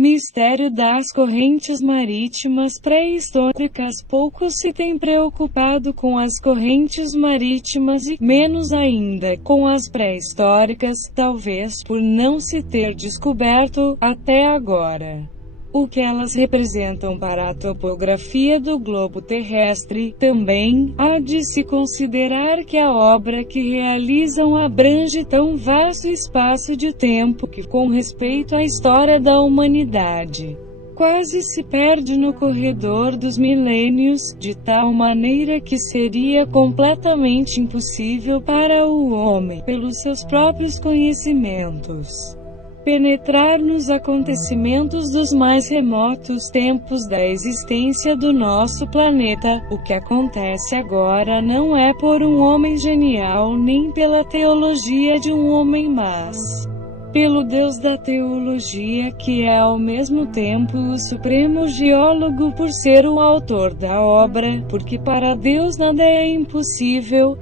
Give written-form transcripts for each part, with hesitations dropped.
Mistério das correntes marítimas pré-históricas. Pouco se tem preocupado com as correntes marítimas e, menos ainda, com as pré-históricas, talvez por não se ter descoberto, até agora, o que elas representam para a topografia do globo terrestre. Também há de se considerar que a obra que realizam abrange tão vasto espaço de tempo que, com respeito à história da humanidade, quase se perde no corredor dos milênios, de tal maneira que seria completamente impossível para o homem, pelos seus próprios conhecimentos, penetrar nos acontecimentos dos mais remotos tempos da existência do nosso planeta. O que acontece agora não é por um homem genial nem pela teologia de um homem, mas pelo Deus da teologia, que é ao mesmo tempo o supremo geólogo por ser o autor da obra, porque para Deus nada é impossível.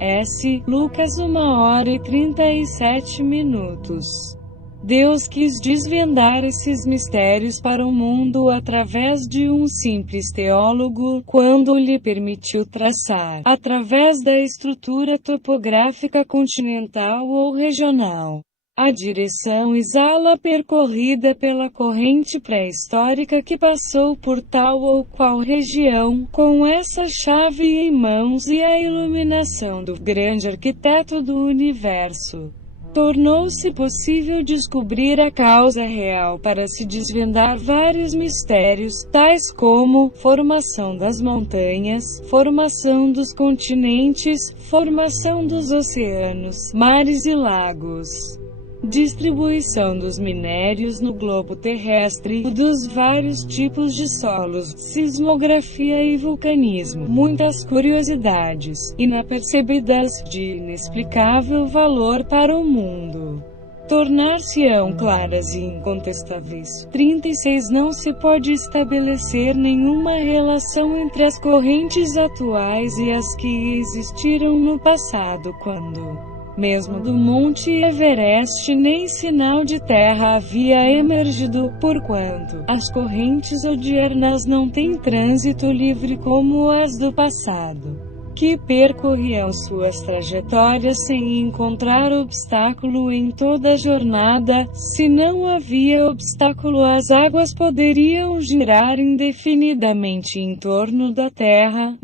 Lucas 1h37. Deus quis desvendar esses mistérios para o mundo através de um simples teólogo, quando lhe permitiu traçar, através da estrutura topográfica continental ou regional, a direção exata percorrida pela corrente pré-histórica que passou por tal ou qual região. Com essa chave em mãos e a iluminação do grande arquiteto do universo, tornou-se possível descobrir a causa real para se desvendar vários mistérios, tais como formação das montanhas, formação dos continentes, formação dos oceanos, mares e lagos, distribuição dos minérios no globo terrestre, dos vários tipos de solos, sismografia e vulcanismo. Muitas curiosidades inapercebidas, de inexplicável valor para o mundo, tornar-se-ão claras e incontestáveis. 36 Não se pode estabelecer nenhuma relação entre as correntes atuais e as que existiram no passado, quando mesmo do Monte Everest nem sinal de terra havia emergido, porquanto as correntes odiernas não têm trânsito livre como as do passado, que percorriam suas trajetórias sem encontrar obstáculo em toda a jornada. Se não havia obstáculo, as águas poderiam girar indefinidamente em torno da Terra.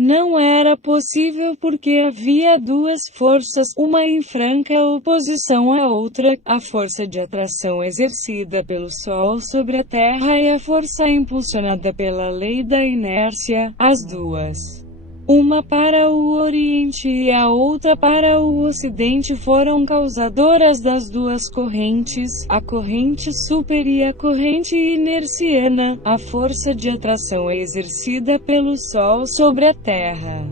Não era possível porque havia duas forças, uma em franca oposição à outra, a força de atração exercida pelo Sol sobre a Terra e a força impulsionada pela lei da inércia. As duas, uma para o Oriente e a outra para o Ocidente, foram causadoras das duas correntes, a corrente super e a corrente inerciana. A força de atração é exercida pelo Sol sobre a Terra,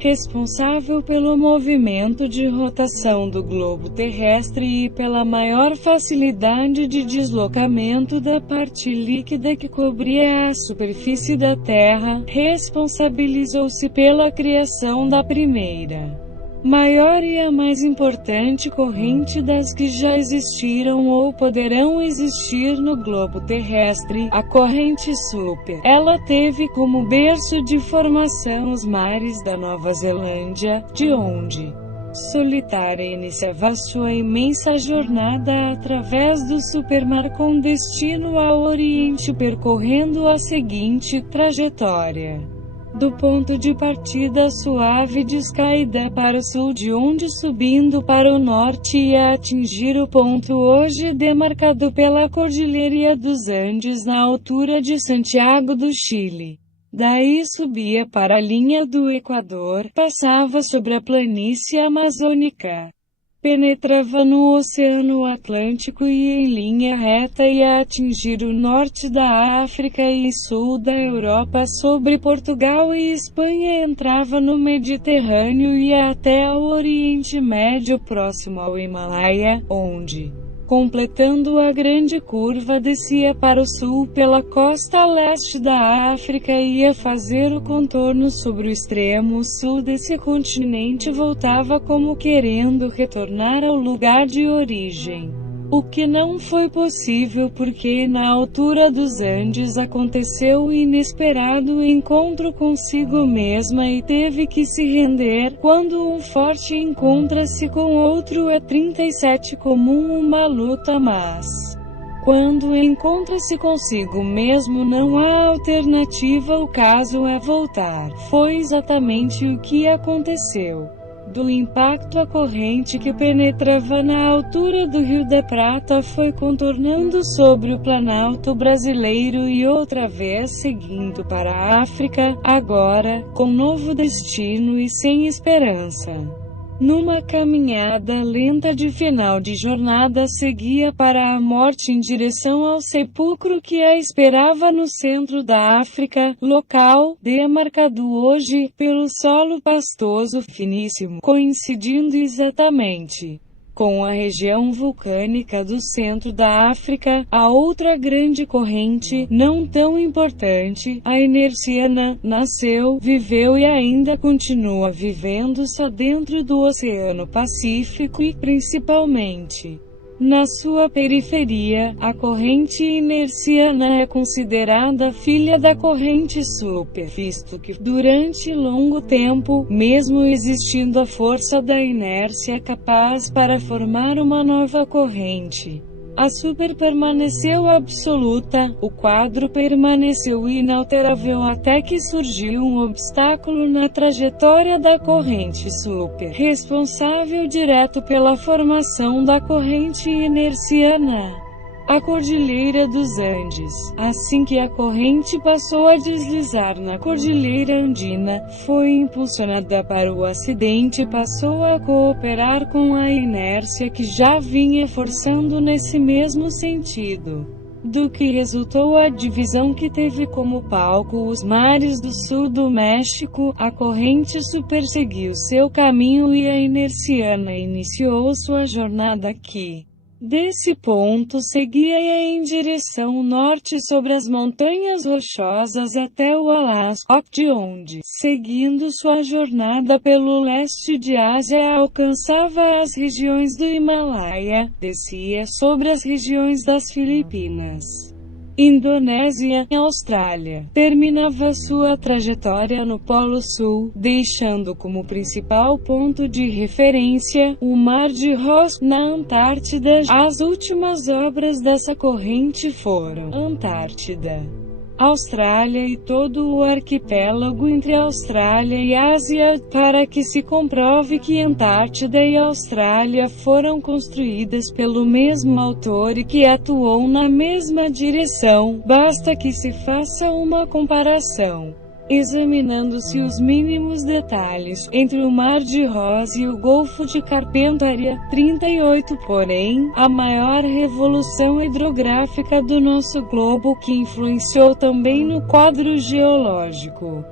responsável pelo movimento de rotação do globo terrestre e pela maior facilidade de deslocamento da parte líquida que cobria a superfície da Terra, responsabilizou-se pela criação da primeira, maior e a mais importante corrente das que já existiram ou poderão existir no globo terrestre, a corrente super. Ela teve como berço de formação os mares da Nova Zelândia, de onde solitária iniciava sua imensa jornada através do supermar com destino ao Oriente, percorrendo a seguinte trajetória: do ponto de partida suave descaída para o sul, de onde subindo para o norte ia atingir o ponto hoje demarcado pela Cordilheira dos Andes na altura de Santiago do Chile. Daí subia para a linha do Equador, passava sobre a planície amazônica, penetrava no Oceano Atlântico e em linha reta ia atingir o norte da África e sul da Europa. Sobre Portugal e Espanha entrava no Mediterrâneo e ia até ao Oriente Médio próximo ao Himalaia, onde, completando a grande curva, descia para o sul pela costa leste da África e ia fazer o contorno sobre o extremo sul desse continente. Voltava como querendo retornar ao lugar de origem. O que não foi possível porque na altura dos Andes aconteceu o inesperado encontro consigo mesma e teve que se render. Quando um forte encontra-se com outro é 37 comum uma luta, mas quando encontra-se consigo mesmo não há alternativa, o caso é voltar. Foi exatamente o que aconteceu. Do impacto, a corrente que penetrava na altura do Rio da Prata foi contornando sobre o Planalto brasileiro e outra vez seguindo para a África, agora, com novo destino e sem esperança. Numa caminhada lenta de final de jornada, seguia para a morte em direção ao sepulcro que a esperava no centro da África, local, demarcado hoje, pelo solo pastoso finíssimo, coincidindo exatamente com a região vulcânica do centro da África. A outra grande corrente, não tão importante, a inerciana, nasceu, viveu e ainda continua vivendo só dentro do Oceano Pacífico e, principalmente, na sua periferia. A corrente inerciana é considerada filha da corrente super, visto que, durante longo tempo, mesmo existindo a força da inércia capaz para formar uma nova corrente, a super permaneceu absoluta, o quadro permaneceu inalterável até que surgiu um obstáculo na trajetória da corrente super, responsável direto pela formação da corrente inerciana: a Cordilheira dos Andes. Assim que a corrente passou a deslizar na Cordilheira Andina, foi impulsionada para o acidente e passou a cooperar com a inércia que já vinha forçando nesse mesmo sentido, do que resultou a divisão que teve como palco os mares do sul do México. A corrente super seguiu seu caminho e a inerciana iniciou sua jornada aqui. Desse ponto seguia em direção norte sobre as montanhas rochosas até o Alasca, de onde, seguindo sua jornada pelo leste de Ásia, alcançava as regiões do Himalaia, descia sobre as regiões das Filipinas, Indonésia e Austrália. Terminava sua trajetória no Polo Sul, deixando como principal ponto de referência o Mar de Ross, na Antártida. As últimas obras dessa corrente foram Antártida, Austrália e todo o arquipélago entre Austrália e Ásia, para que se comprove que Antártida e Austrália foram construídas pelo mesmo autor e que atuou na mesma direção. Basta que se faça uma comparação, examinando-se os mínimos detalhes, entre o Mar de Ross e o Golfo de Carpentaria. 38 Porém, a maior revolução hidrográfica do nosso globo, que influenciou também no quadro geológico,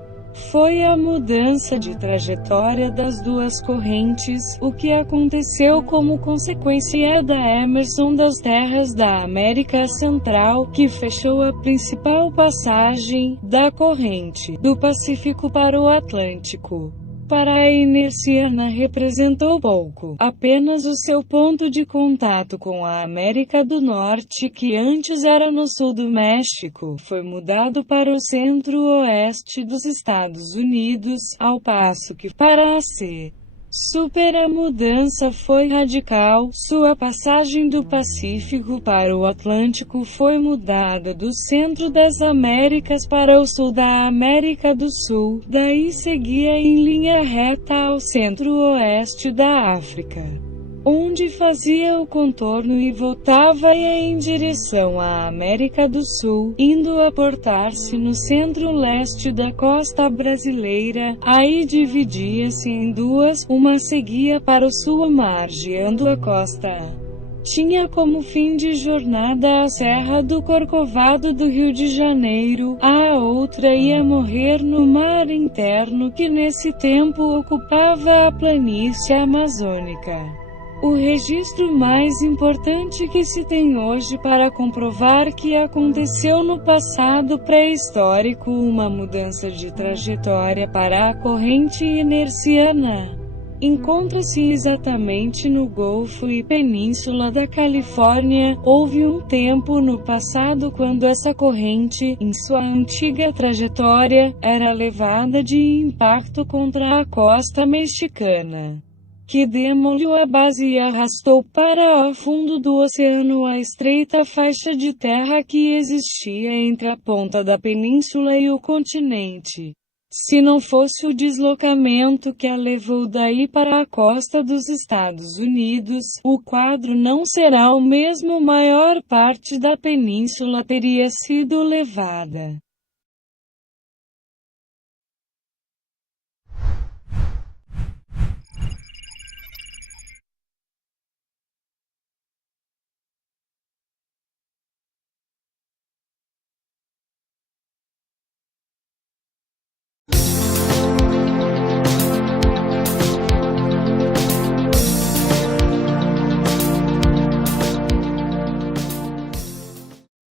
foi a mudança de trajetória das duas correntes, o que aconteceu como consequência da emersão das terras da América Central, que fechou a principal passagem da corrente do Pacífico para o Atlântico. Para a inerciana representou pouco, apenas o seu ponto de contato com a América do Norte, que antes era no sul do México, foi mudado para o centro-oeste dos Estados Unidos, ao passo que, para a super, a mudança foi radical. Sua passagem do Pacífico para o Atlântico foi mudada do centro das Américas para o sul da América do Sul, daí seguia em linha reta ao centro-oeste da África, onde fazia o contorno e voltava em direção à América do Sul, indo aportar-se no centro-leste da costa brasileira. Aí dividia-se em duas, uma seguia para o sul margeando a costa. Tinha como fim de jornada a Serra do Corcovado do Rio de Janeiro, a outra ia morrer no mar interno que nesse tempo ocupava a planície amazônica. O registro mais importante que se tem hoje para comprovar que aconteceu no passado pré-histórico uma mudança de trajetória para a corrente inerciana encontra-se exatamente no Golfo e Península da Califórnia. Houve um tempo no passado quando essa corrente, em sua antiga trajetória, era levada de impacto contra a costa mexicana, que demoliu a base e arrastou para o fundo do oceano a estreita faixa de terra que existia entre a ponta da península e o continente. Se não fosse o deslocamento que a levou daí para a costa dos Estados Unidos, o quadro não será o mesmo. Maior parte da península teria sido levada